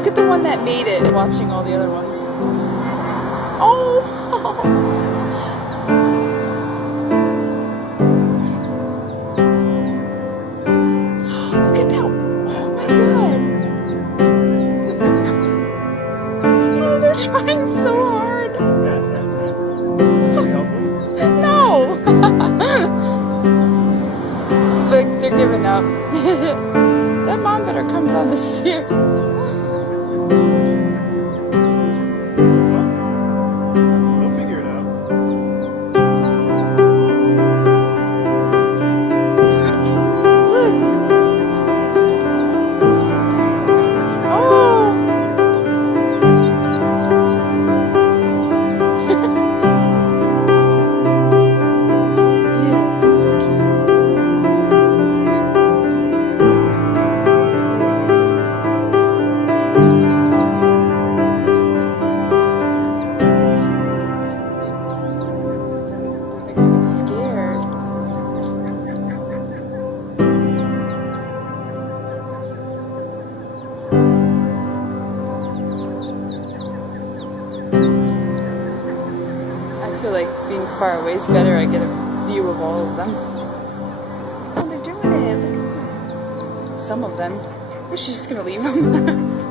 Look at the one that made it, watching all the other ones. Oh! Look at that! Oh my god! Oh, they're trying so hard! No! Look, they're giving up. That mom better come down the stairs. They'll figure it out. Look. Oh. Yeah, it's so cute. They're gonna get scared. I feel like being far away is better. I get a view of all of them. Oh, they're doing it. Look at them. Some of them. Or she's just gonna leave them.